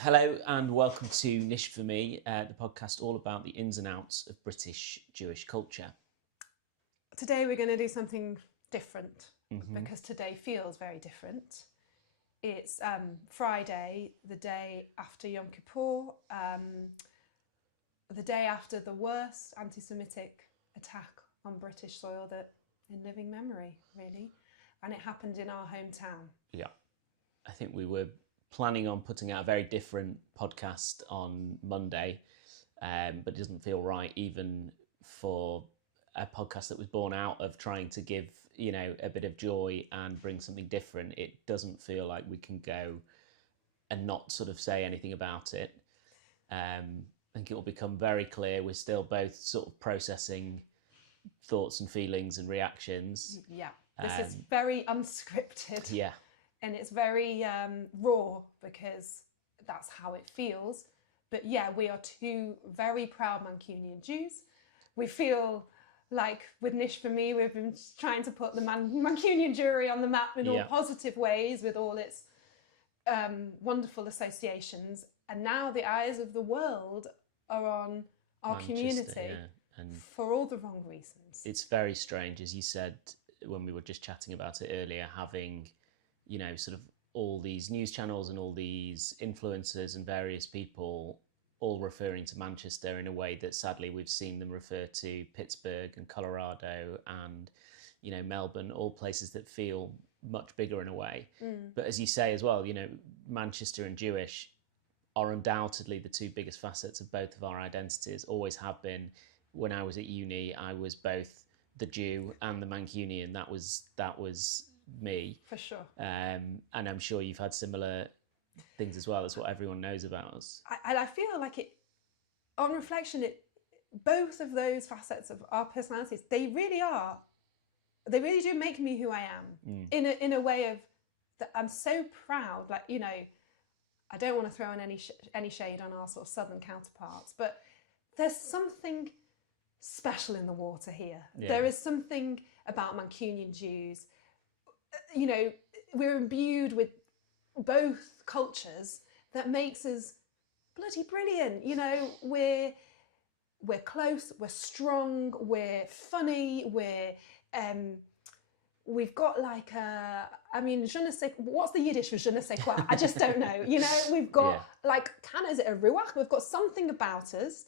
Hello and welcome to Nisht for Me, the podcast all about the ins and outs of British Jewish culture. Today we're going to do something different Mm-hmm. because today feels very different. It's Friday, the day after Yom Kippur, the day after the worst anti-Semitic attack on British soil that in living memory, really. And it happened in our hometown. Yeah, I think we were planning on putting out a very different podcast on Monday, but it doesn't feel right even for a podcast that was born out of trying to give, a bit of joy and bring something different. It doesn't feel like we can go and not sort of say anything about it. I think it will become very clear we're still both sort of processing thoughts and feelings and reactions. Yeah, this is very unscripted. Yeah. And it's very raw because that's how it feels. But yeah, we are two very proud Mancunian Jews. We feel like with Nish for Me, we've been trying to put the Mancunian Jewry on the map in all positive ways with all its wonderful associations. And now the eyes of the world are on our Manchester, community and for all the wrong reasons. It's very strange, as you said when we were just chatting about it earlier, having, sort of all these news channels and all these influencers and various people all referring to Manchester in a way that sadly we've seen them refer to Pittsburgh and Colorado and, Melbourne, all places that feel much bigger in a way. But as you say as well, Manchester and Jewish are undoubtedly the two biggest facets of both of our identities, always have been. When I was at uni, I was both the Jew and the Mancunian. That was me. For sure. And I'm sure you've had similar things as well. That's what everyone knows about us. I feel like it, on reflection, both of those facets of our personalities, they really do make me who I am in a way of that I'm so proud. Like, I don't want to throw in any shade on our sort of southern counterparts, but there's something special in the water here. Yeah. There is something about Mancunian Jews. We're imbued with both cultures that makes us bloody brilliant. We're close, we're strong, we're funny, we've got like je ne sais, what's the Yiddish for je ne sais quoi? I just don't know. We've got is it a ruach? We've got something about us.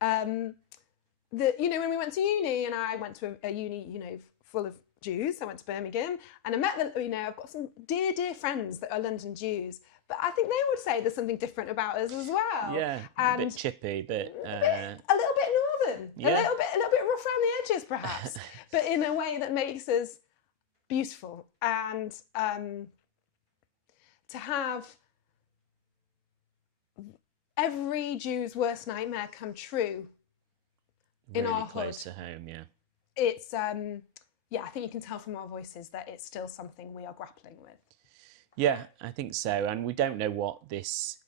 That, when we went to uni, and I went to a uni, full of Jews. I went to Birmingham and I met them, I've got some dear friends that are London Jews, but I think they would say there's something different about us as well. Yeah, and a bit chippy, a little bit northern, a little bit rough around the edges perhaps, but in a way that makes us beautiful. And to have every Jew's worst nightmare come true really in our close hood. To home, yeah. It's I think you can tell from our voices that it's still something we are grappling with. Yeah, I think so. And we don't know what this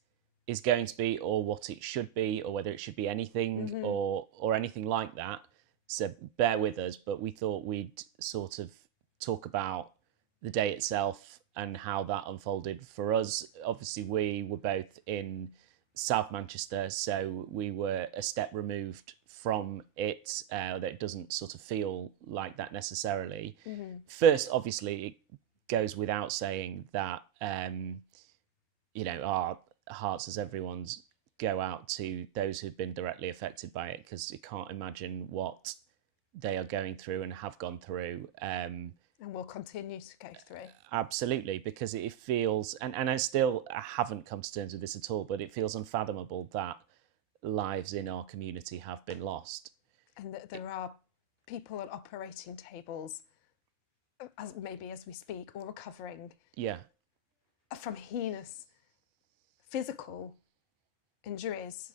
is going to be or what it should be or whether it should be anything or anything like that. So bear with us, but we thought we'd sort of talk about the day itself and how that unfolded for us. Obviously, we were both in South Manchester, so we were a step removed from it. That it doesn't sort of feel like that necessarily. First, obviously, it goes without saying that our hearts as everyone's go out to those who've been directly affected by it, because you can't imagine what they are going through and have gone through. And will continue to go through. Absolutely, because it feels, and I haven't come to terms with this at all, but it feels unfathomable that lives in our community have been lost. And that there are people at operating tables, as we speak, or recovering from heinous physical injuries.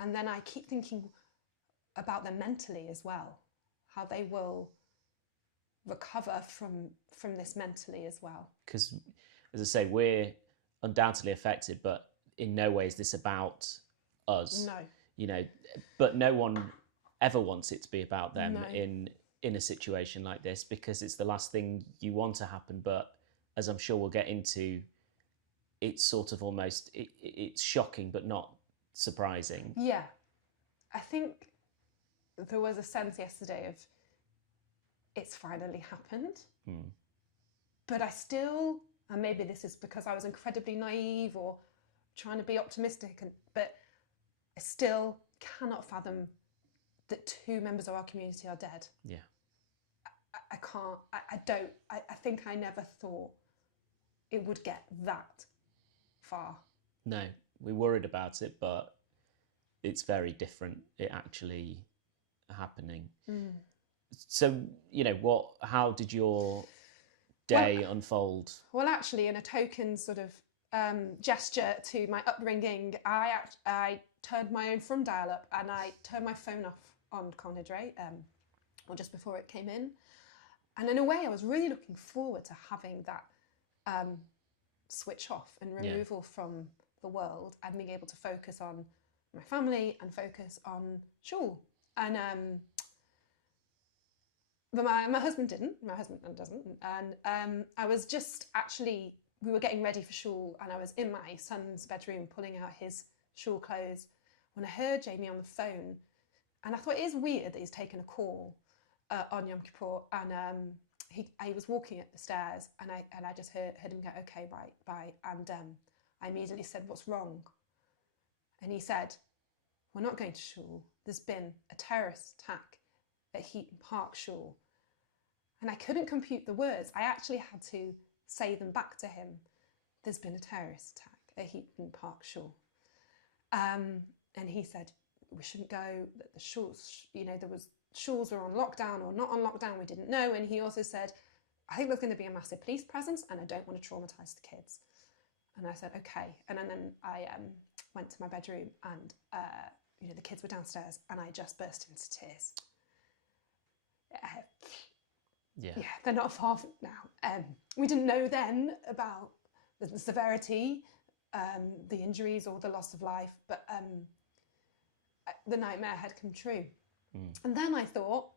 And then I keep thinking about them mentally as well, how they will recover from this mentally as well. Because, as I say, we're undoubtedly affected, but in no way is this about us. No. But no one ever wants it to be about them in a situation like this, because it's the last thing you want to happen. But as I'm sure we'll get into, it's sort of almost, it's shocking but not surprising. Yeah. I think there was a sense yesterday of it's finally happened. But I still, and maybe this is because I was incredibly naive or trying to be optimistic, but I still cannot fathom that 2 members of our community are dead. Yeah. I can't, I don't, I think I never thought it would get that far. No, we worried about it, but it's very different, it actually happening. So, how did your day unfold? Well, actually, in a token sort of gesture to my upbringing, I turned my own from dial up and I turned my phone off on Conhydre, or just before it came in. And in a way, I was really looking forward to having that switch off and removal from the world and being able to focus on my family and focus on shul. And but my husband didn't. My husband doesn't. And I was just actually, we were getting ready for shul and I was in my son's bedroom pulling out his shul clothes when I heard Jamie on the phone. And I thought it is weird that he's taken a call on Yom Kippur. And he was walking up the stairs and I just heard him go, okay, right, bye. And I immediately said, what's wrong? And he said, we're not going to shul. There's been a terrorist attack at Heaton Park shul. And I couldn't compute the words. I actually had to say them back to him. There's been a terrorist attack at Heaton Park shul. And he said, we shouldn't go, that the shuls, shuls were on lockdown or not on lockdown, we didn't know. And he also said, I think there's going to be a massive police presence and I don't want to traumatise the kids. And I said, okay. And then I went to my bedroom and, the kids were downstairs and I just burst into tears. Yeah, they're not far from now. We didn't know then about the severity, the injuries or the loss of life, but the nightmare had come true. And then I thought,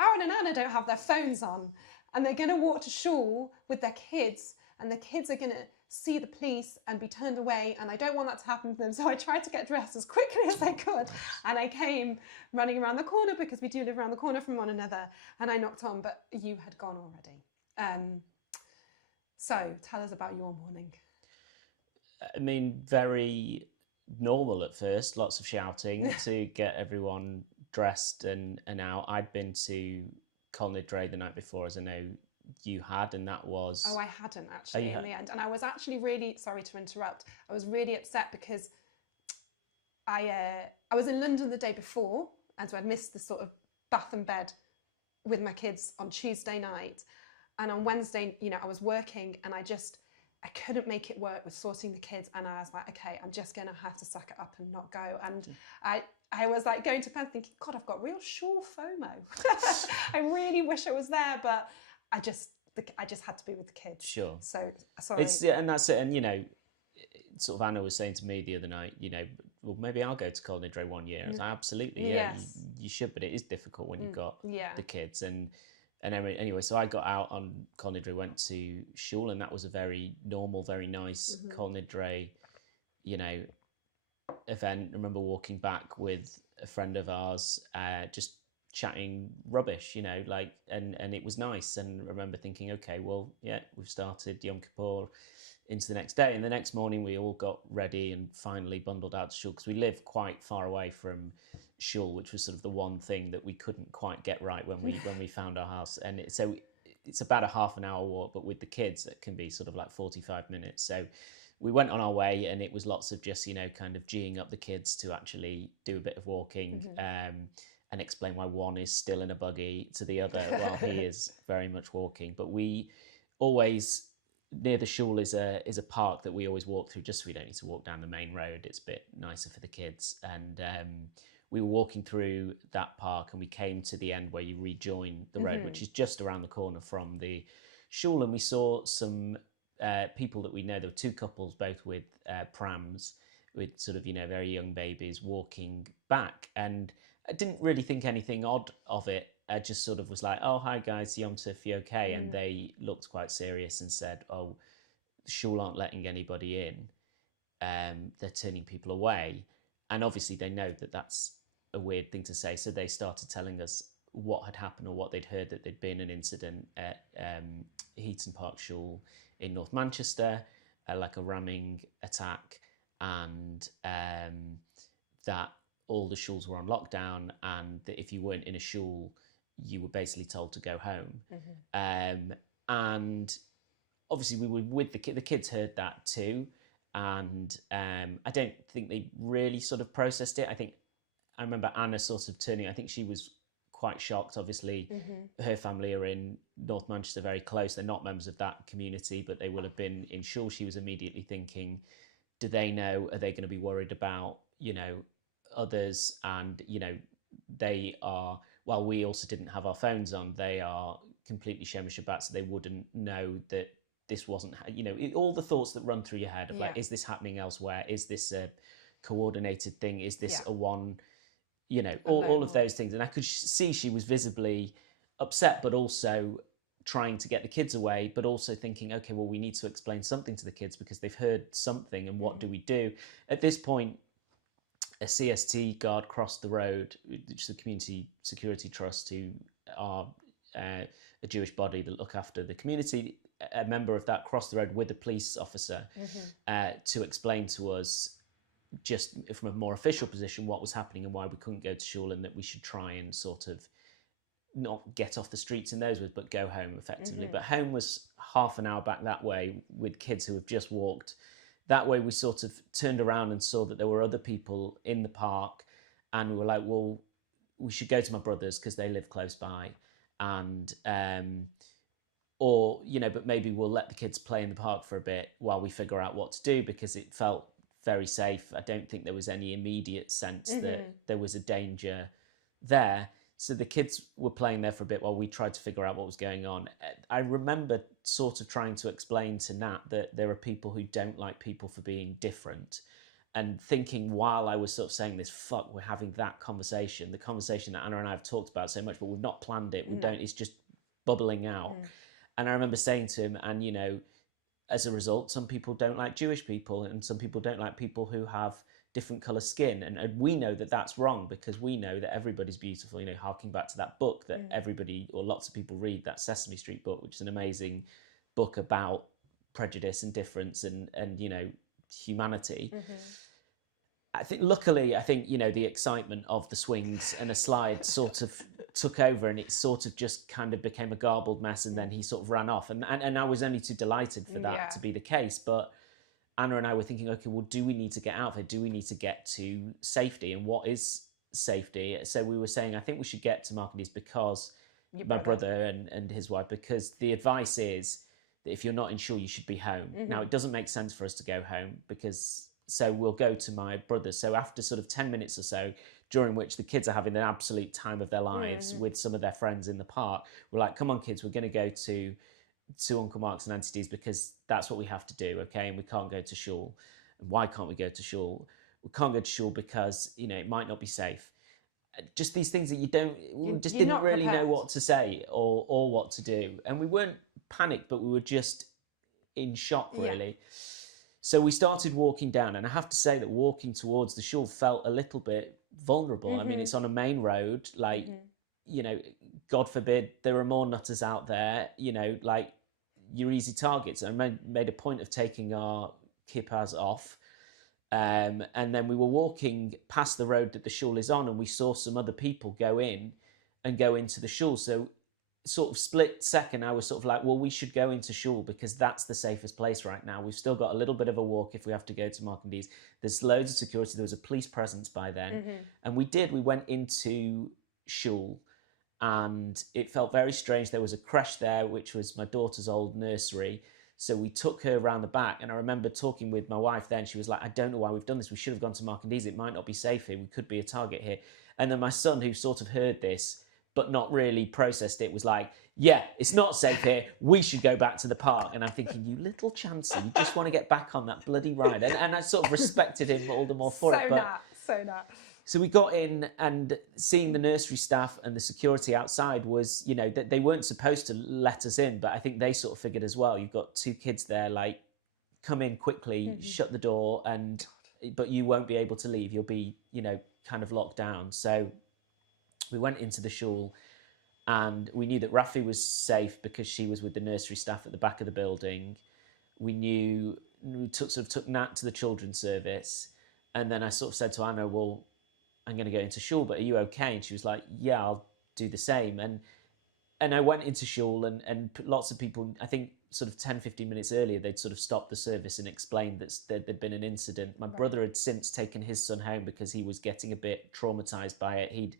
Aaron and Anna don't have their phones on and they're going to walk to shul with their kids and the kids are going to see the police and be turned away and I don't want that to happen to them. So I tried to get dressed as quickly as I could and I came running around the corner because we do live around the corner from one another and I knocked on, but you had gone already. So tell us about your morning. I mean, very normal at first, lots of shouting to get everyone dressed and out. I'd been to Colnidre the night before, as I know you had, and that was... Oh, I hadn't actually in the end. And I was actually really, sorry to interrupt, I was really upset because I was in London the day before, and so I'd missed the sort of bath and bed with my kids on Tuesday night. And on Wednesday, I was working and I couldn't make it work with sorting the kids. And I was like, okay, I'm just going to have to suck it up and not go. And I was like going to bed thinking, God, I've got real shul FOMO. I really wish I was there, but I just had to be with the kids. Sure. So, sorry. And that's it. And, sort of Anna was saying to me the other night, well, maybe I'll go to Colnidre one year. I was like, absolutely, yeah, yes. You should, but it is difficult when you've got the kids. And anyway, so I got out on Colnidre, went to shul, and that was a very normal, very nice Colnidre, event. I remember walking back with a friend of ours, just chatting rubbish, and it was nice. And I remember thinking, okay, well, yeah, we've started Yom Kippur into the next day. And the next morning we all got ready and finally bundled out to shul because we live quite far away from shul, which was sort of the one thing that we couldn't quite get right when we found our house. And so it's about a half an hour walk, but with the kids it can be sort of like 45 minutes. So we went on our way and it was lots of just, kind of geeing up the kids to actually do a bit of walking, and explain why one is still in a buggy to the other while he is very much walking. But we always, near the shul is a park that we always walk through just so we don't need to walk down the main road. It's a bit nicer for the kids. And we were walking through that park and we came to the end where you rejoin the road, which is just around the corner from the shul. And we saw some people that we know. There were 2 couples, both with prams, with sort of, very young babies walking back. And I didn't really think anything odd of it. I just sort of was like, oh, hi guys, Yom Tov, you okay? And they looked quite serious and said, oh, the shul aren't letting anybody in. They're turning people away. And obviously they know that that's a weird thing to say. So they started telling us what had happened or what they'd heard, that there'd been an incident at Heaton Park Shul in North Manchester, like a ramming attack, and that all the shuls were on lockdown, and that if you weren't in a shul, you were basically told to go home. And obviously we were with the kids heard that too. And I don't think they really sort of processed it. I remember Anna sort of turning, I think she was quite shocked. Obviously, her family are in North Manchester, very close. They're not members of that community, but they will have been in shul. She was immediately thinking, do they know? Are they going to be worried about, others? And, they are, while we also didn't have our phones on, they are completely Shemesh Shabbat, so they wouldn't know that this wasn't, all the thoughts that run through your head of like, is this happening elsewhere? Is this a coordinated thing? Is this a one, all of those things. And I could see she was visibly upset, but also trying to get the kids away, but also thinking, okay, well, we need to explain something to the kids because they've heard something, and what do we do? At this point, a CST guard crossed the road, which is the Community Security Trust, who are a Jewish body that look after the community. A member of that crossed the road with a police officer to explain to us, just from a more official position, what was happening and why we couldn't go to shul, and that we should try and sort of not get off the streets in those words, but go home effectively. But home was half an hour back that way with kids who have just walked. That way we sort of turned around and saw that there were other people in the park, and we were like, well, we should go to my brother's because they live close by, and but maybe we'll let the kids play in the park for a bit while we figure out what to do, because it felt very safe. I don't think there was any immediate sense that there was a danger there. So the kids were playing there for a bit while we tried to figure out what was going on. I remember sort of trying to explain to Nat that there are people who don't like people for being different, and thinking while I was sort of saying this, fuck, we're having that conversation, the conversation that Anna and I have talked about so much, but we've not planned it. It's just bubbling out. And I remember saying to him, and as a result, some people don't like Jewish people, and some people don't like people who have different colour skin. And we know that that's wrong, because we know that everybody's beautiful, harking back to that book that everybody, or lots of people read, that Sesame Street book, which is an amazing book about prejudice and difference and humanity. Luckily, the excitement of the swings and a slide sort of took over, and it sort of just kind of became a garbled mess, and then he sort of ran off, and I was only too delighted for that to be the case. But Anna and I were thinking, okay, well, do we need to get out of here? Do we need to get to safety? And what is safety? So we were saying, I think we should get to Markandese because my brother and his wife, because the advice is that if you're not in shul, you should be home. Now, it doesn't make sense for us to go home, so we'll go to my brother's. So after sort of 10 minutes or so, during which the kids are having the absolute time of their lives with some of their friends in the park, we're like, come on, kids, we're going to go to Uncle Mark's and Auntie Dee's because that's what we have to do, okay? And we can't go to shul. And why can't we go to shul? We can't go to shul because, it might not be safe. Just these things that you didn't really know what to say or what to do. And we weren't panicked, but we were just in shock, really. So we started walking down, and I have to say that walking towards the shul felt a little bit vulnerable. I mean, it's on a main road, God forbid there are more nutters out there, you're easy targets. I made a point of taking our kippas off. And then we were walking past the road that the shul is on, and we saw some other people go into the shul. So sort of split second, I was sort of like, well, we should go into shul because that's the safest place right now. We've still got a little bit of a walk if we have to go to Markandese. There's loads of security. There was a police presence by then. And we went into shul, and it felt very strange. There was a creche there, which was my daughter's old nursery. So we took her around the back, and I remember talking with my wife then. She was like, I don't know why we've done this. We should have gone to Markandese. It might not be safe here. We could be a target here. And then my son, who sort of heard this, but not really processed it, was like, yeah, it's not safe here. We should go back to the park. And I'm thinking, you little chancer, you just want to get back on that bloody ride. And I sort of respected him all the more for it. So not. So we got in, and seeing the nursery staff and the security outside was, that they weren't supposed to let us in, but I think they sort of figured as well, you've got two kids there, come in quickly, shut the door, but you won't be able to leave. You'll be, kind of locked down. So we went into the shul, and we knew that Rafi was safe because she was with the nursery staff at the back of the building. We took Nat to the children's service, and then I sort of said to Anna, well, I'm going to go into shul, but are you okay? And she was like, yeah, I'll do the same. And I went into shul, and lots of people, I think sort of 10, 15 minutes earlier, they'd sort of stopped the service and explained that there'd been an incident. My brother had since taken his son home because he was getting a bit traumatized by it. He'd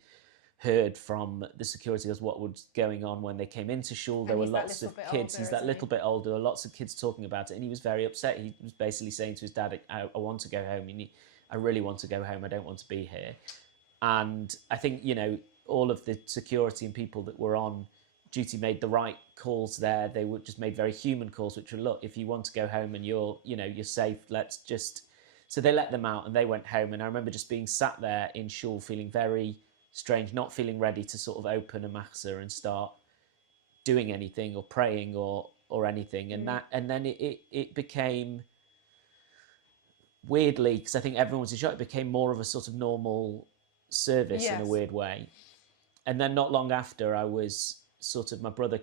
heard from the security guards what was going on when they came into shul. There were lots of kids. He's that little bit older. There were lots of kids talking about it, and he was very upset. He was basically saying to his dad, I want to go home. I really want to go home. I don't want to be here. And I think, all of the security and people that were on duty made the right calls there. They were just made very human calls, which were, look, if you want to go home and you're safe, let's just... So they let them out and they went home. And I remember just being sat there in shul feeling very strange, not feeling ready to sort of open a machzor and start doing anything or praying or anything. And then it became, weirdly, because I think everyone was in shock, it became more of a sort of normal service in a weird way. And then not long after, I was my brother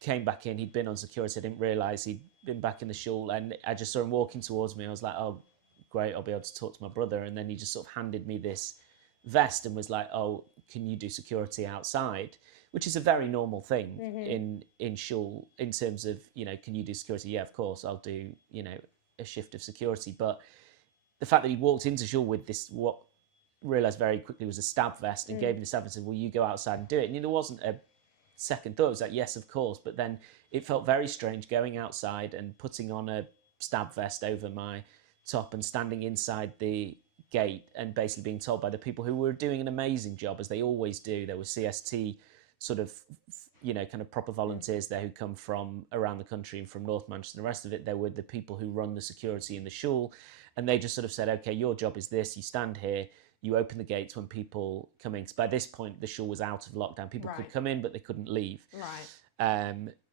came back in. He'd been on security. I didn't realise he'd been back in the shul, and I just saw him walking towards me. I was like, oh, great, I'll be able to talk to my brother. And then he just sort of handed me this vest and was like, oh, can you do security outside? Which is a very normal thing in shul in terms of, can you do security? Yeah, of course, I'll do, a shift of security. But the fact that he walked into shul with this, what realised very quickly was a stab vest, and gave me the stab and said, will you go outside and do it? And there wasn't a second thought. It was like, yes, of course. But then it felt very strange going outside and putting on a stab vest over my top and standing inside the gate and basically being told by the people who were doing an amazing job, as they always do. There were CST sort of, kind of proper volunteers there who come from around the country and from North Manchester and the rest of it. There were the people who run the security in the shul, and they just sort of said, okay, your job is this. You stand here, you open the gates when people come in. So by this point, the shul was out of lockdown. People could come in, but they couldn't leave.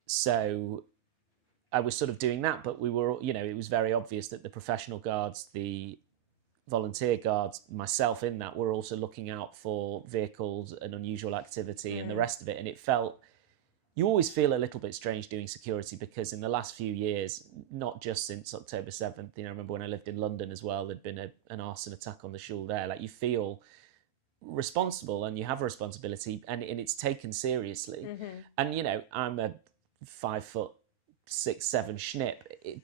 So I was sort of doing that, but we were, it was very obvious that the professional guards, the volunteer guards, myself in that, were also looking out for vehicles and unusual activity and the rest of it. And it felt, you always feel a little bit strange doing security, because in the last few years, not just since October 7th, I remember when I lived in London as well, there'd been an arson attack on the shul there. Like, you feel responsible and you have a responsibility, and it's taken seriously. And, I'm a 5'6", 7" schnip,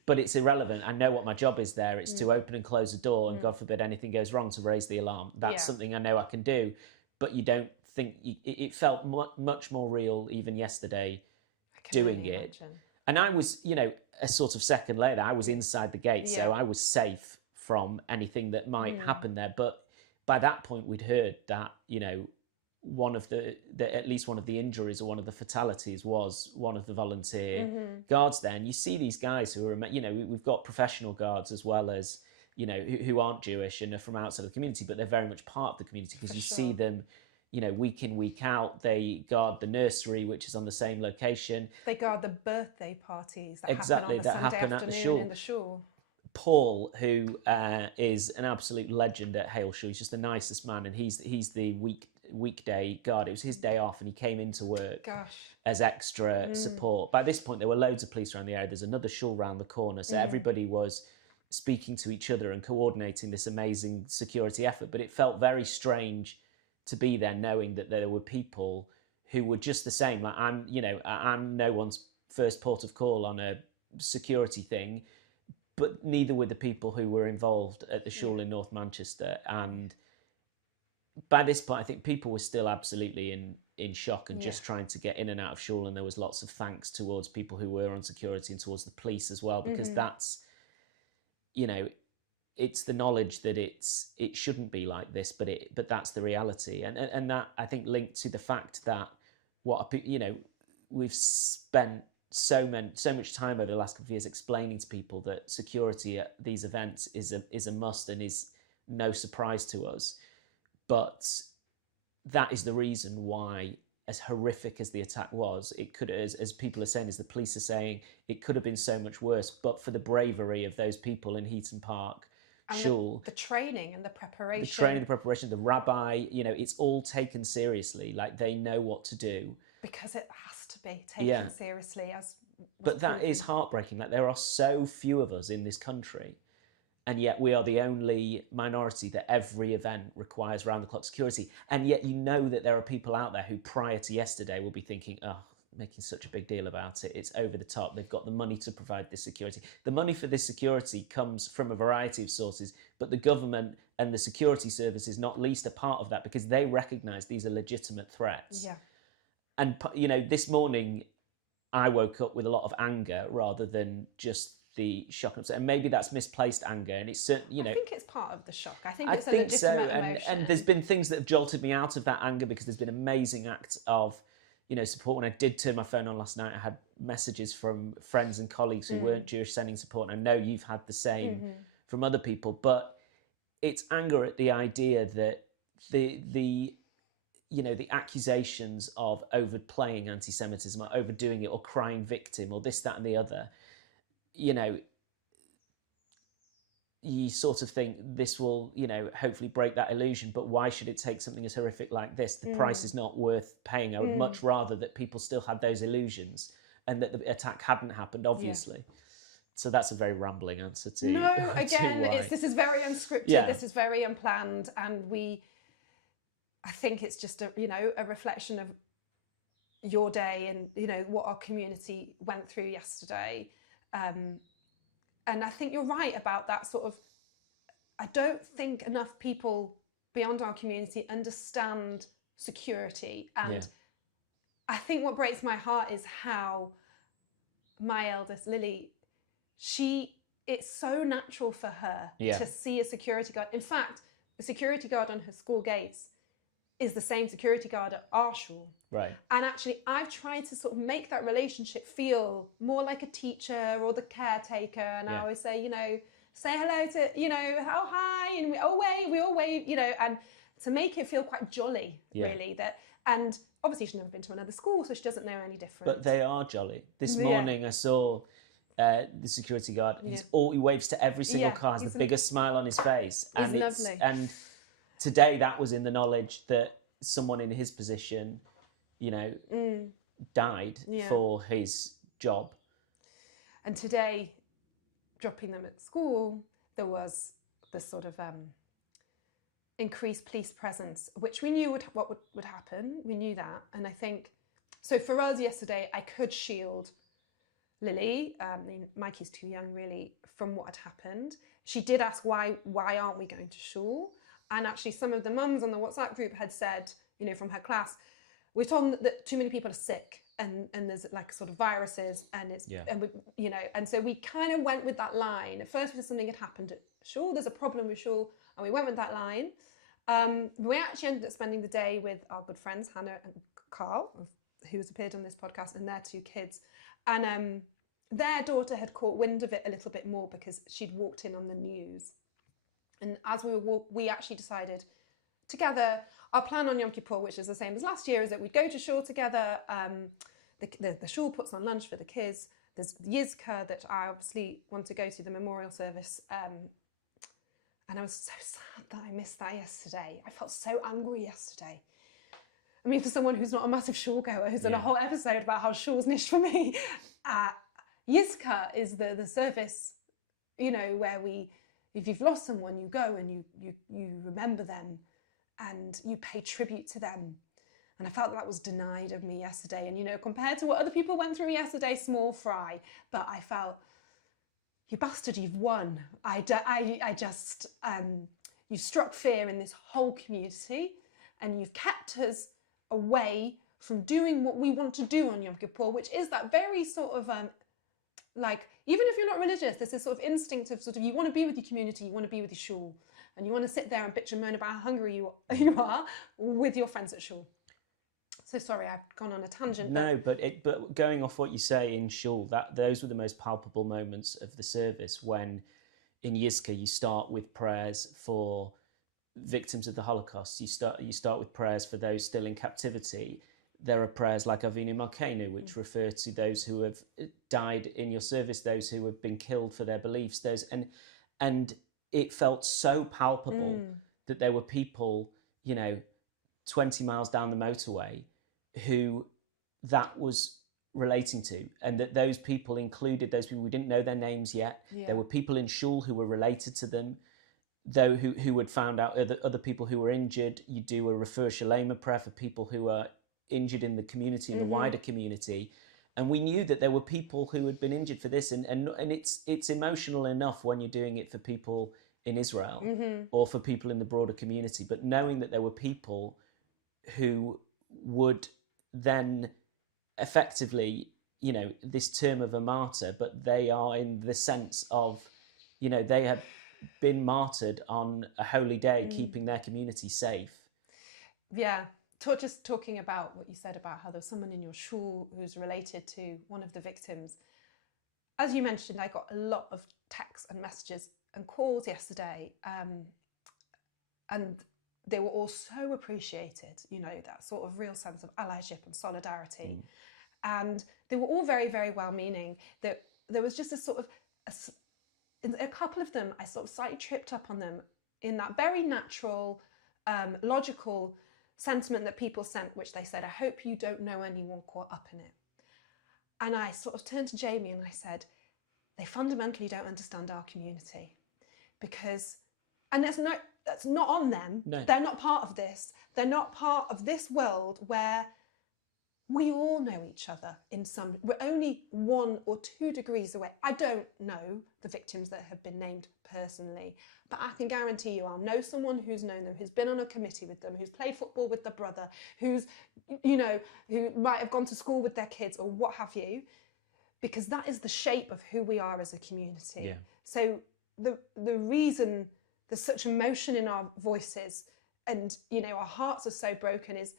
but it's irrelevant. I know what my job is there. It's to open and close the door, and God forbid anything goes wrong, to raise the alarm. That's something I know I can do, but you don't think... It felt much more real even yesterday doing it. And I was, a sort of second later, I was inside the gate, so I was safe from anything that might happen there. But by that point, we'd heard that, one of at least one of the injuries or one of the fatalities was one of the volunteer guards there. And you see these guys who are, we've got professional guards as well as, who aren't Jewish and are from outside of the community, but they're very much part of the community, because you see them, week in, week out. They guard the nursery, which is on the same location. They guard the birthday parties that happen at the shul. In the shul. Paul, who is an absolute legend at Hale Shul, he's just the nicest man, and he's the weekday guard. It was his day off, and he came into work as extra support. By this point, there were loads of police around the area. There's another shul around the corner, so everybody was speaking to each other and coordinating this amazing security effort. But it felt very strange to be there, knowing that there were people who were just the same. Like, I'm no one's first port of call on a security thing, but neither were the people who were involved at the shul in North Manchester. And by this point, I think people were still absolutely in shock and just trying to get in and out of shul. And there was lots of thanks towards people who were on security and towards the police as well, because that's, it's the knowledge that it shouldn't be like this, but that's the reality. And that, I think, linked to the fact that we've spent so much time over the last couple of years explaining to people that security at these events is a must and is no surprise to us. But that is the reason why as horrific as the attack was, it could, as people are saying, as the police are saying, it could have been so much worse. But for the bravery of those people in Heaton Park, and Shul, the training and the preparation, the rabbi, it's all taken seriously. Like, they know what to do, because it has to be taken seriously. But that is heartbreaking. Like, there are so few of us in this country, and yet we are the only minority that every event requires round-the-clock security. And yet that there are people out there who, prior to yesterday, will be thinking, oh, making such a big deal about it, it's over the top. They've got the money to provide this security. The money for this security comes from a variety of sources, but the government and the security services, not least, are part of that, because they recognise these are legitimate threats. Yeah. And, this morning, I woke up with a lot of anger rather than just the shock and upset. And maybe that's misplaced anger, and it's certainly, I think it's part of the shock. I think it's a legitimate emotion. And there's been things that have jolted me out of that anger, because there's been amazing acts of, support. When I did turn my phone on last night, I had messages from friends and colleagues who weren't Jewish sending support. And I know you've had the same from other people, but it's anger at the idea that the accusations of overplaying anti-Semitism, or overdoing it, or crying victim, or this, that, and the other, you sort of think this will, hopefully break that illusion. But why should it take something as horrific like this? The price is not worth paying. I would much rather that people still had those illusions and that the attack hadn't happened, obviously. Yeah. So that's a very rambling answer to... No, again, this is very unscripted. Yeah. This is very unplanned. And I think it's just a reflection of your day and, what our community went through yesterday. And I think you're right about that sort of, I don't think enough people beyond our community understand security. And I think what breaks my heart is how my eldest, Lily, it's so natural for her to see a security guard. In fact, the security guard on her school gates is the same security guard at our shul. Right. And actually, I've tried to sort of make that relationship feel more like a teacher or the caretaker. And I always say, say hello to, oh, hi, and we all wave, and to make it feel quite jolly, really. And obviously she's never been to another school, so she doesn't know any different. But they are jolly. This morning I saw the security guard. He waves to every single car, has the biggest smile on his face. And he's lovely. And today that was in the knowledge that someone in his position, died for his job. And today, dropping them at school, there was this sort of increased police presence, which we knew what would happen. We knew that. And I think, so for us yesterday, I could shield Lily. Mikey's too young, really, from what had happened. She did ask, why aren't we going to shul? And actually, some of the mums on the WhatsApp group had said, from her class, we're told that too many people are sick and there's like sort of viruses and it's, and we, and so we kind of went with that line. At first, something had happened at shul, there's a problem with shul, and we went with that line. We actually ended up spending the day with our good friends, Hannah and Carl, who has appeared on this podcast, and their two kids. And their daughter had caught wind of it a little bit more because she'd walked in on the news. And as we actually decided together, our plan on Yom Kippur, which is the same as last year, is that we'd go to shul together. The shul puts on lunch for the kids. There's Yizka that I obviously want to go to, the memorial service. And I was so sad that I missed that yesterday. I felt so angry yesterday. I mean, for someone who's not a massive shul goer, who's done a whole episode about how shul's Nisht for me, Yizka is the service, where if you've lost someone, you go and you remember them and you pay tribute to them. And I felt that was denied of me yesterday. And, compared to what other people went through yesterday, small fry. But I felt, you bastard, you've won. I just, you struck fear in this whole community and you've kept us away from doing what we want to do on Yom Kippur, which is that very sort of, even if you're not religious, there's this sort of instinct of you want to be with your community, you want to be with your shul, and you want to sit there and bitch and moan about how hungry you are with your friends at shul. So sorry, I've gone on a tangent. No, but going off what you say in shul, those were the most palpable moments of the service, when in Yizka you start with prayers for victims of the Holocaust. You start with prayers for those still in captivity. there are prayers like Avinu Malkeinu, which refer to those who have died in your service, those who have been killed for their beliefs. And it felt so palpable that there were people, 20 miles down the motorway who that was relating to, and that those people included those people, we didn't know their names yet. There were people in shul who were related to them, though who had found out other people who were injured. You do a refer shalema prayer for people who are injured in the community, in the wider community. And we knew that there were people who had been injured for this, and it's emotional enough when you're doing it for people in Israel or for people in the broader community, but knowing that there were people who would then effectively, this term of a martyr, but they are in the sense of, they have been martyred on a holy day, keeping their community safe. Yeah. Just talking about what you said about how there's someone in your shul who's related to one of the victims. As you mentioned, I got a lot of texts and messages and calls yesterday, and they were all so appreciated, that sort of real sense of allyship and solidarity. And they were all very, very well-meaning. There was just a sort of, a couple of them, I sort of slightly tripped up on them in that very natural, logical sentiment that people sent, which they said, I hope you don't know anyone caught up in it. And I sort of turned to Jamie and I said, they fundamentally don't understand our community, because, and that's not on them. No. They're not part of this. They're not part of this world where we all know each other we're only 1 or 2 degrees away. I don't know the victims that have been named personally, but I can guarantee you I'll know someone who's known them, who's been on a committee with them, who's played football with their brother, who might have gone to school with their kids or what have you, because that is the shape of who we are as a community. Yeah. So the reason there's such emotion in our voices and, our hearts are so broken is,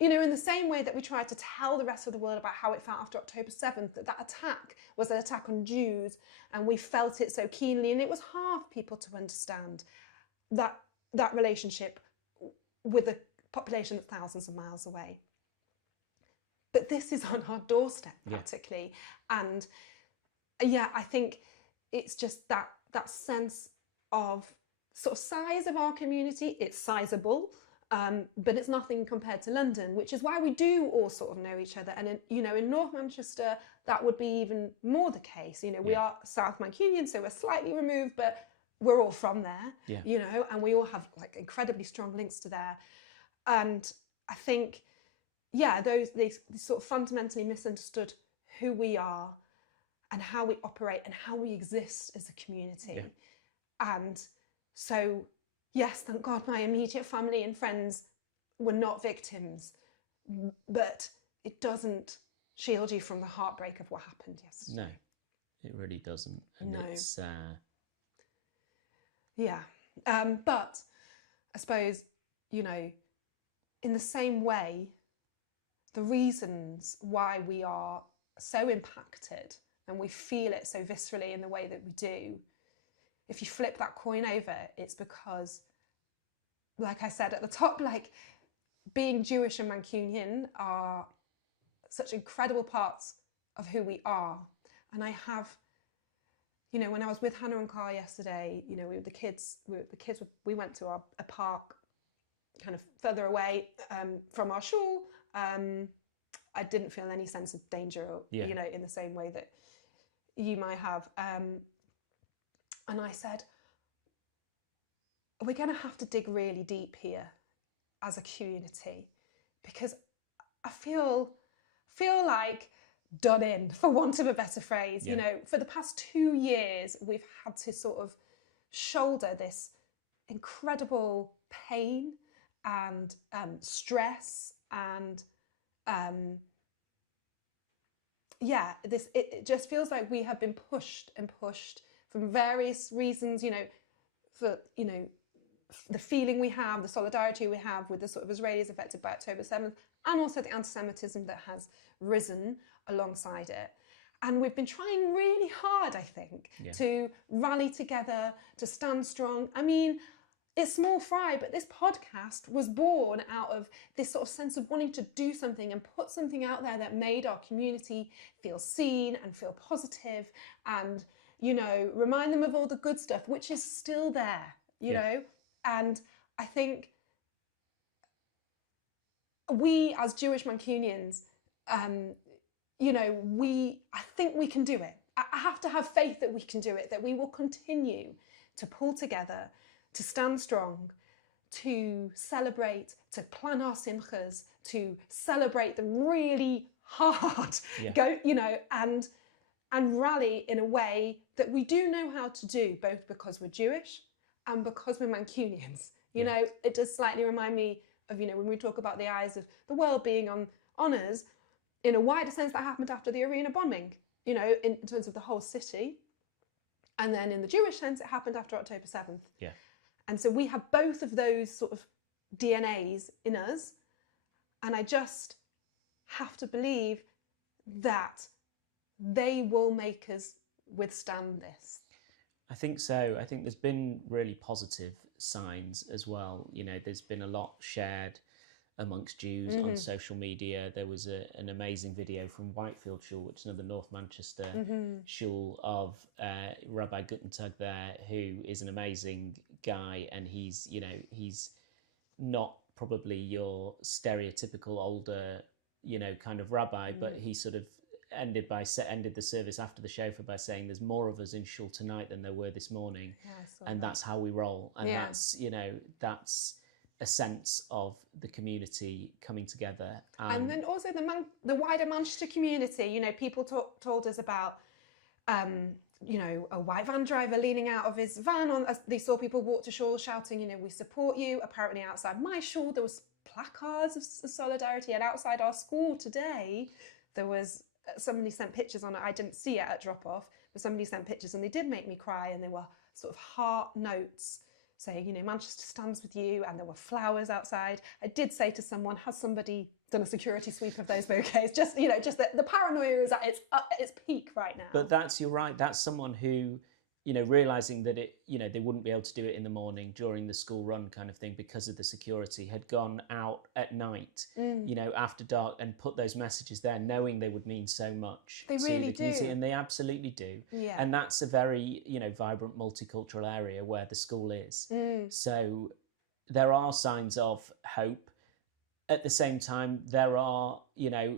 in the same way that we tried to tell the rest of the world about how it felt after October 7th, that attack was an attack on Jews, and we felt it so keenly, and it was hard for people to understand that relationship with a population that's thousands of miles away. But this is on our doorstep, practically. Yeah. And I think it's just that sense of sort of size of our community. It's sizable. But it's nothing compared to London, which is why we do all sort of know each other. And in North Manchester, that would be even more the case. We are South Mancunian, so we're slightly removed, but we're all from there, and we all have like incredibly strong links to there. And I think, they sort of fundamentally misunderstood who we are and how we operate and how we exist as a community. Yeah. And so, yes, thank God my immediate family and friends were not victims, but it doesn't shield you from the heartbreak of what happened yesterday. No, it really doesn't. And no. It's... but I suppose, in the same way, the reasons why we are so impacted and we feel it so viscerally in the way that we do, if you flip that coin over, it's because, like I said at the top, like being Jewish and Mancunian are such incredible parts of who we are. And I have, when I was with Hannah and Carl yesterday, we went to a park kind of further away from our shul. I didn't feel any sense of danger, in the same way that you might have. And I said, we're going to have to dig really deep here as a community, because I feel like done in, for want of a better phrase. For the past 2 years, we've had to sort of shoulder this incredible pain and stress and it just feels like we have been pushed from various reasons, for the feeling we have, the solidarity we have with the sort of Israelis affected by October 7th, and also the anti-Semitism that has risen alongside it. And we've been trying really hard, I think, to rally together, to stand strong. I mean, it's small fry, but this podcast was born out of this sort of sense of wanting to do something and put something out there that made our community feel seen and feel positive and, you know, remind them of all the good stuff, which is still there, you know? And I think we as Jewish Mancunians, you know, I think we can do it. I have to have faith that we can do it, that we will continue to pull together, to stand strong, to celebrate, to plan our simchas, to celebrate them really hard, you know, and rally in a way that we do know how to do, both because we're Jewish and because we're Mancunians. You know, it does slightly remind me of, you know, when we talk about the eyes of the world being on us, in a wider sense that happened after the arena bombing, you know, in terms of the whole city. And then in the Jewish sense, it happened after October 7th. Yeah. And so we have both of those sort of DNAs in us. And I just have to believe that they will make us withstand this. I think so. I think there's been really positive signs as well. You know, there's been a lot shared amongst Jews on social media. There was an amazing video from Whitefield Shul, which is another North Manchester shul, of Rabbi Guttentag there, who is an amazing guy, and he's, you know, he's not probably your stereotypical older, you know, kind of rabbi, but he sort of ended the service after the shofar by saying there's more of us in shul tonight than there were this morning, and that's how we roll, and that's, you know, that's a sense of the community coming together. And then also the wider Manchester community, you know, people told us about, you know, a white van driver leaning out of his van as they saw people walk to shul shouting, you know, we support you. Apparently outside my shul there was placards of solidarity, and outside our school today there was, somebody sent pictures on it, I didn't see it at drop off, but somebody sent pictures and they did make me cry, and they were sort of heart notes saying, you know, Manchester stands with you, and there were flowers outside. I did say to someone, has somebody done a security sweep of those bouquets? Just, you know, just the paranoia is at its peak right now. But you're right, that's someone who, you know, realising that it, you know, they wouldn't be able to do it in the morning during the school run kind of thing because of the security, had gone out at night, you know, after dark, and put those messages there, knowing they would mean so much to the community. And they absolutely do. Yeah. And that's a very, you know, vibrant multicultural area where the school is. So there are signs of hope. At the same time, there are, you know,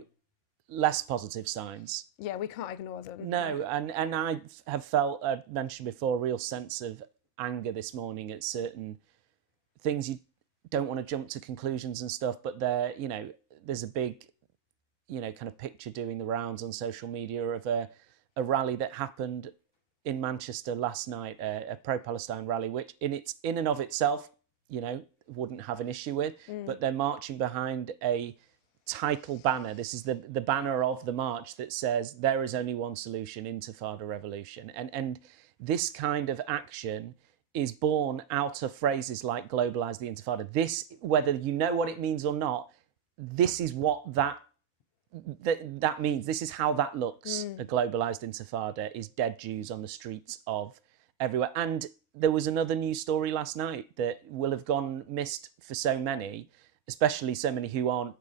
less positive signs. Yeah, we can't ignore them. No, and I have felt, I've mentioned before, a real sense of anger this morning at certain things. You don't want to jump to conclusions and stuff, but there, you know, there's a big, you know, kind of picture doing the rounds on social media of a rally that happened in Manchester last night, a pro-Palestine rally, which in and of itself, you know, wouldn't have an issue with, but they're marching behind a title banner. This is the banner of the march that says there is only one solution, Intifada revolution. And this kind of action is born out of phrases like globalize the Intifada. This, whether you know what it means or not, this is what that means. This is how that looks. A globalized Intifada is dead Jews on the streets of everywhere. And there was another news story last night that will have gone missed for so many, especially so many who aren't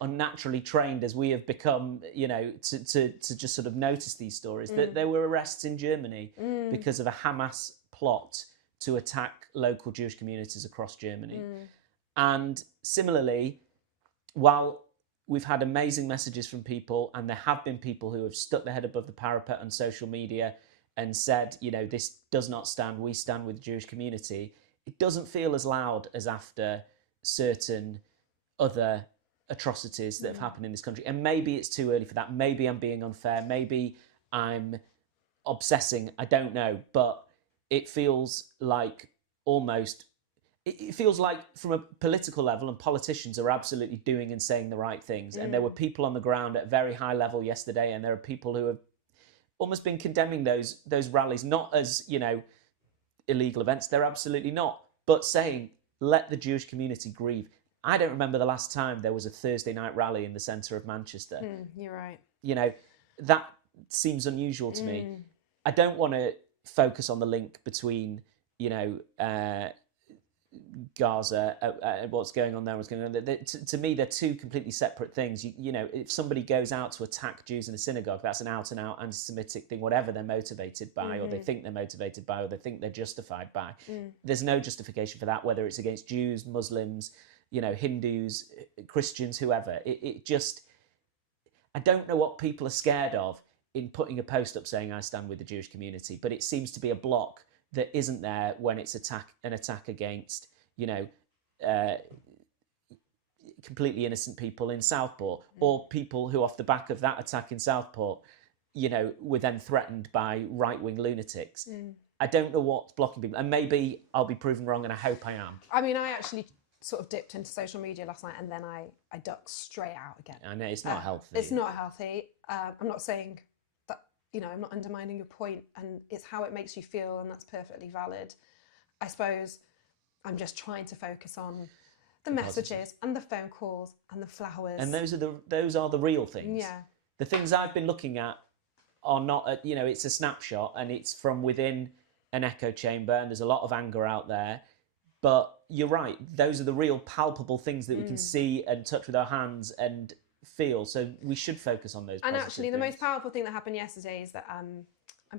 unnaturally trained as we have become, you know, to just sort of notice these stories, that there were arrests in Germany because of a Hamas plot to attack local Jewish communities across Germany. And similarly, while we've had amazing messages from people, and there have been people who have stuck their head above the parapet on social media and said, you know, this does not stand, we stand with the Jewish community, it doesn't feel as loud as after certain other atrocities that have happened in this country. And maybe it's too early for that. Maybe I'm being unfair. Maybe I'm obsessing. I don't know. But it feels like it feels like from a political level, and politicians are absolutely doing and saying the right things. And there were people on the ground at a very high level yesterday, and there are people who have almost been condemning those rallies, not as, you know, illegal events. They're absolutely not. But saying, let the Jewish community grieve. I don't remember the last time there was a Thursday night rally in the centre of Manchester. You're right. You know, that seems unusual to me. I don't want to focus on the link between you know, Gaza, what's going on there, what's going on there. To me, they're two completely separate things. You know, if somebody goes out to attack Jews in a synagogue, that's an out-and-out anti-Semitic thing, whatever they're motivated by, or they think they're motivated by, or they think they're justified by. There's no justification for that, whether it's against Jews, Muslims, you know, Hindus, Christians, whoever. It just, I don't know what people are scared of in putting a post up saying I stand with the Jewish community, but it seems to be a block that isn't there when it's an attack against, you know, completely innocent people in Southport, or people who, off the back of that attack in Southport, you know, were then threatened by right-wing lunatics. I don't know what's blocking people, and maybe I'll be proven wrong, and I hope I am. I mean, I actually sort of dipped into social media last night, and then I ducked straight out again. I know it's not healthy. It's not healthy. I'm not saying that, you know, I'm not undermining your point, and it's how it makes you feel, and that's perfectly valid. I suppose I'm just trying to focus on the messages and the phone calls and the flowers. And those are the real things. Yeah. The things I've been looking at are not, you know, it's a snapshot and it's from within an echo chamber, and there's a lot of anger out there. But you're right, those are the real palpable things that we can see and touch with our hands and feel. So we should focus on those. And actually, the most powerful thing that happened yesterday is that I'm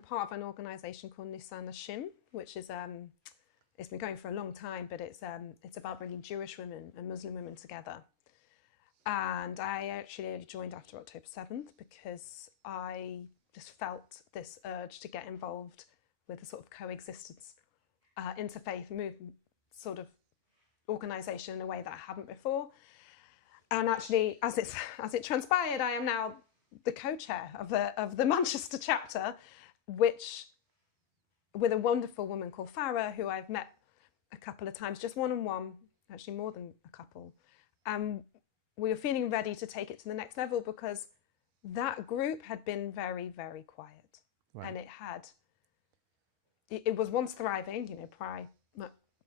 part of an organisation called Nisht, which is it's been going for a long time, but it's about bringing Jewish women and Muslim women together. And I actually joined after October 7th because I just felt this urge to get involved with a sort of coexistence, interfaith movement sort of organisation in a way that I haven't before. And actually, as it transpired, I am now the co-chair of the Manchester chapter, which, with a wonderful woman called Farah, who I've met a couple of times, just one-on-one, actually more than a couple. We were feeling ready to take it to the next level because that group had been very, very quiet. Right. And it was once thriving, you know,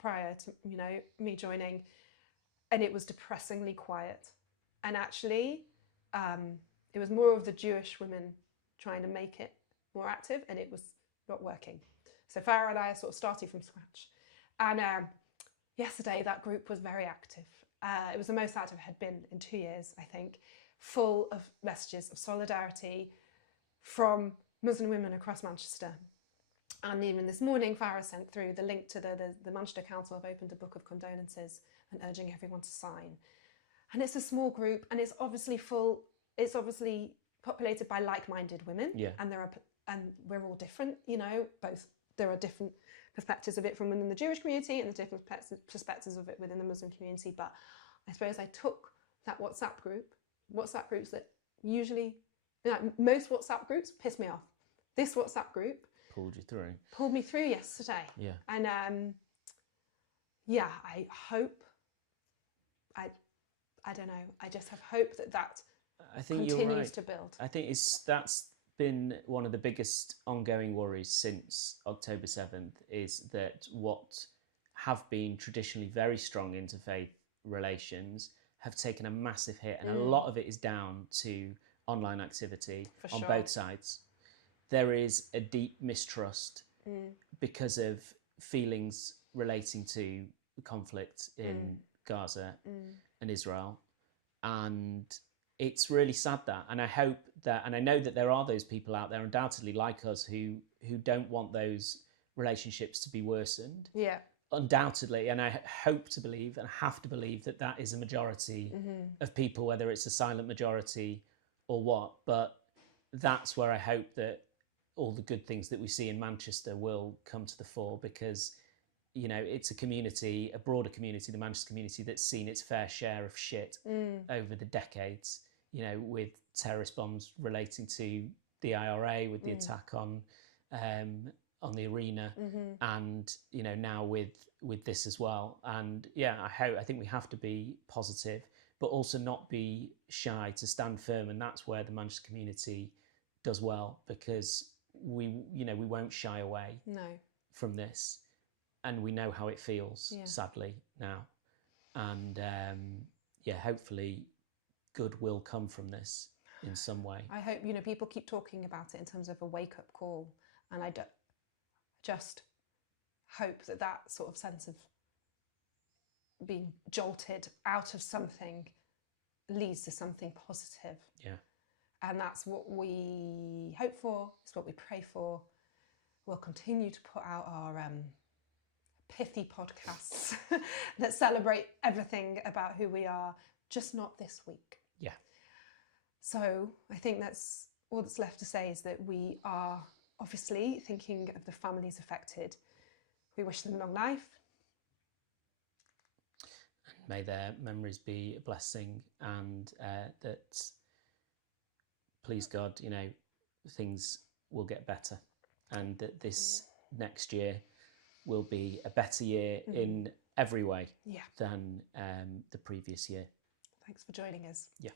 prior to, you know, me joining, and it was depressingly quiet. And actually, it was more of the Jewish women trying to make it more active, and it was not working. So Farah and I are sort of starting from scratch. And yesterday, that group was very active. It was the most active it had been in 2 years, I think, full of messages of solidarity from Muslim women across Manchester. And even this morning, Farah sent through the link to the Manchester Council have opened a book of condolences and urging everyone to sign. And it's a small group, and it's obviously populated by like-minded women. Yeah. And we're all different, you know, there are different perspectives of it from within the Jewish community and the different perspectives of it within the Muslim community. But I suppose I took that WhatsApp groups that usually, you know, most WhatsApp groups piss me off. This WhatsApp group pulled me through yesterday. Yeah. And I hope, I don't know, I just have hope that continues to build. I think that's been one of the biggest ongoing worries since October 7th, is that what have been traditionally very strong interfaith relations have taken a massive hit, and a lot of it is down to online activity on both sides. There is a deep mistrust because of feelings relating to the conflict in Gaza and Israel. And it's really sad that, and I hope that, and I know that there are those people out there undoubtedly like us who don't want those relationships to be worsened. Yeah. Undoubtedly, and I hope to believe and have to believe that is a majority of people, whether it's a silent majority or what. But that's where I hope that all the good things that we see in Manchester will come to the fore, because, you know, it's a community, a broader community, the Manchester community, that's seen its fair share of shit over the decades, you know, with terrorist bombs relating to the IRA, with the attack on the arena, and, you know, now with this as well. And yeah, I think we have to be positive, but also not be shy to stand firm. And that's where the Manchester community does well, because we won't shy away from this, and we know how it feels, sadly, now. And hopefully good will come from this in some way. I hope, you know, people keep talking about it in terms of a wake-up call, and I hope that that sort of sense of being jolted out of something leads to something positive. Yeah. And that's what we hope for, it's what we pray for. We'll continue to put out our pithy podcasts that celebrate everything about who we are, just not this week. Yeah. So I think that's all that's left to say, is that we are obviously thinking of the families affected. We wish them long life. May their memories be a blessing, and that, please God, you know, things will get better, and that this next year will be a better year in every way than the previous year. Thanks for joining us. Yeah.